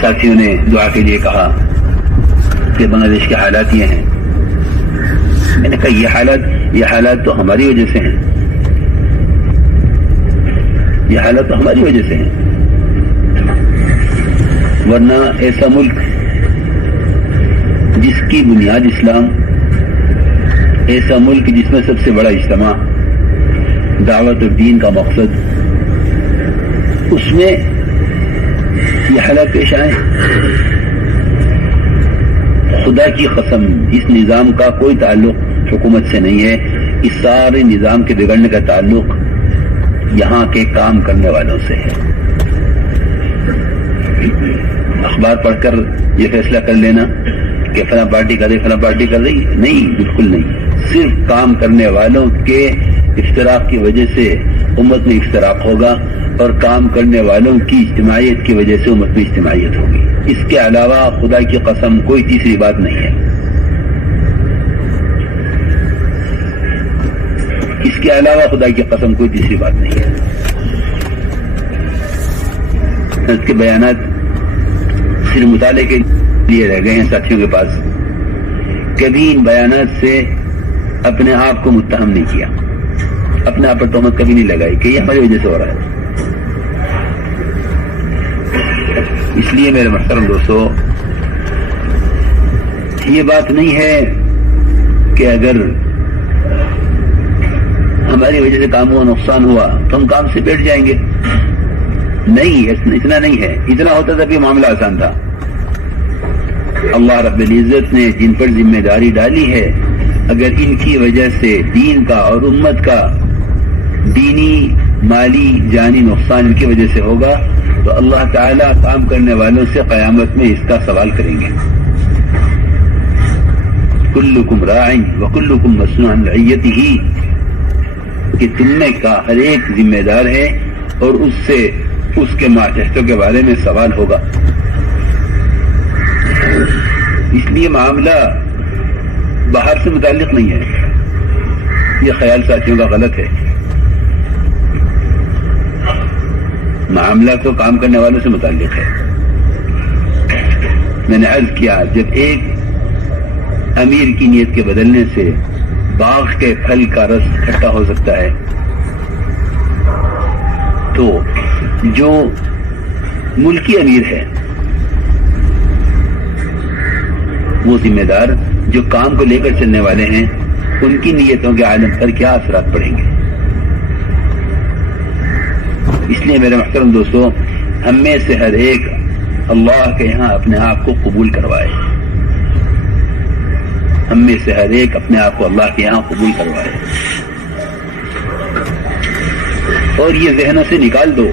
ساتھیوں نے دعا کے لیے کہا کہ بنگلہ دیش کے حالات یہ ہیں. میں نے کہا یہ حالات تو ہماری وجہ سے ہیں. یہ حالات تو ہماری وجہ سے ہیں. ورنہ ایسا ملک جس کی بنیاد اسلام، ایسا ملک جس میں سب سے بڑا اجتماع دعوت اور دین کا مقصد، اس میں یہ حالات پیش آئے. خدا کی قسم اس نظام کا کوئی تعلق حکومت سے نہیں ہے. اس سارے نظام کے بگڑنے کا تعلق یہاں کے کام کرنے والوں سے ہے. اخبار پڑھ کر یہ فیصلہ کر لینا کہ فلاں پارٹی کر رہی، فلاں پارٹی کر رہی، نہیں، بالکل نہیں. صرف کام کرنے والوں کے اشتراک کی وجہ سے امت میں اشتراک ہوگا، اور کام کرنے والوں کی اجتماعیت کی وجہ سے امت میں اجتماعیت ہوگی. اس کے علاوہ خدا کی قسم کوئی تیسری بات نہیں ہے. اس کے علاوہ خدا کی قسم کوئی تیسری بات نہیں ہے. اس کے بیانات صرف مطالعے کے لیے رہ گئے ہیں ساتھیوں کے پاس. کبھی ان بیانات سے اپنے آپ کو متہم نہیں کیا، اپنے آپ پر تہمت کبھی نہیں لگائی کہ یہ ہماری وجہ سے ہو رہا ہے. اس لیے میرے محترم دوستو، یہ بات نہیں ہے کہ اگر ہماری وجہ سے کام ہوا، نقصان ہوا تو ہم کام سے بیٹھ جائیں گے. نہیں، اتنا نہیں ہے. اتنا ہوتا تب یہ معاملہ آسان تھا. اللہ رب العزت نے جن پر ذمہ داری ڈالی ہے، اگر ان کی وجہ سے دین کا اور امت کا دینی، مالی، جانی نقصان ان کی وجہ سے ہوگا تو اللہ تعالیٰ کام کرنے والوں سے قیامت میں اس کا سوال کریں گے. کلکم راع وکلکم مسئول عن رعیتہ، کہ تم میں کا ہر ایک ذمہ دار ہے اور اس سے اس کے ماتحتوں کے بارے میں سوال ہوگا. اس لیے معاملہ باہر سے متعلق نہیں ہے. یہ خیال ساتھیوں کا غلط ہے. معاملہ تو کام کرنے والوں سے متعلق ہے. میں نے عرض کیا، جب ایک امیر کی نیت کے بدلنے سے باغ کے پھل کا رس کھٹا ہو سکتا ہے، تو جو ملکی امیر ہے وہ ذمہ دار جو کام کو لے کر چلنے والے ہیں، ان کی نیتوں کے عالم پر کیا اثرات پڑیں گے. اس لیے میرے محترم دوستو، ہم میں سے ہر ایک اللہ کے یہاں اپنے آپ کو قبول کروائے. ہم میں سے ہر ایک اپنے آپ کو اللہ کے یہاں قبول کروائے، اور یہ ذہنوں سے نکال دو.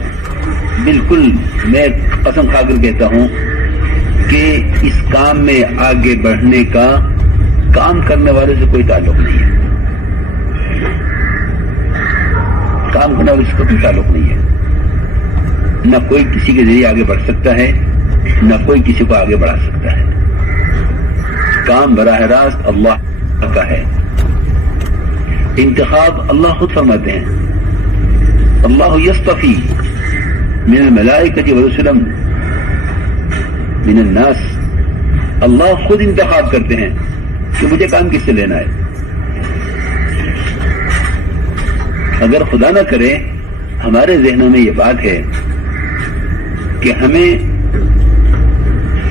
بالکل میں قسم کھا کر کہتا ہوں کہ اس کام میں آگے بڑھنے کا کام کرنے والوں سے کوئی تعلق نہیں ہے. کام کرنے والوں سے کوئی تعلق نہیں ہے. نہ کوئی کسی کے ذریعے آگے بڑھ سکتا ہے، نہ کوئی کسی کو آگے بڑھا سکتا ہے. کام براہ راست اللہ کا ہے. انتخاب اللہ خود فرماتے ہیں. اللہ یصطفی من الملائکۃ ورسلا من الناس. اللہ خود انتخاب کرتے ہیں کہ مجھے کام کس سے لینا ہے. اگر خدا نہ کرے ہمارے ذہنوں میں یہ بات ہے کہ ہمیں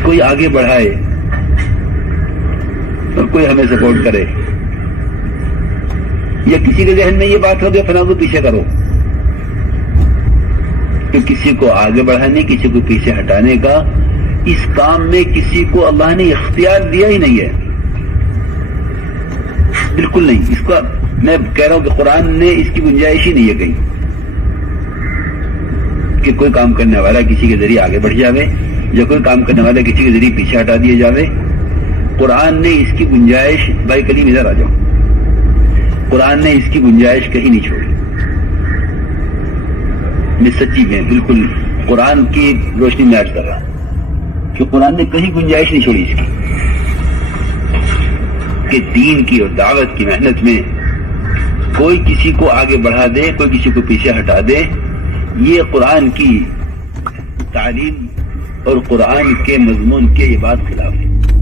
کوئی آگے بڑھائے اور کوئی ہمیں سپورٹ کرے، یا کسی کے ذہن میں یہ بات ہو کہ فلاں کو پیچھے کرو، تو کسی کو آگے بڑھانے، کسی کو پیچھے ہٹانے کا اس کام میں کسی کو اللہ نے اختیار دیا ہی نہیں ہے. بالکل نہیں. اس کا میں کہہ رہا ہوں کہ قرآن نے اس کی گنجائش ہی نہیں ہے کہیں کہ کوئی کام کرنے والا کسی کے ذریعے آگے بڑھ جاوے یا کوئی کام کرنے والا کسی کے ذریعے پیچھے ہٹا دیے جاوے. قرآن نے اس کی گنجائش، بھائی کریم ادھر آ جاؤ، قرآن نے اس کی گنجائش کہیں نہیں چھوڑی. میں سچی میں بالکل قرآن کی روشنی میں عرض کر رہا ہوں کہ قرآن نے کہیں گنجائش نہیں چھوڑی اس کی کہ دین کی اور دعوت کی محنت میں کوئی کسی کو آگے بڑھا دے، کوئی کسی کو پیچھے ہٹا دے. یہ قرآن کی تعلیم اور قرآن کے مضمون کے یہ بات خلاف ہے.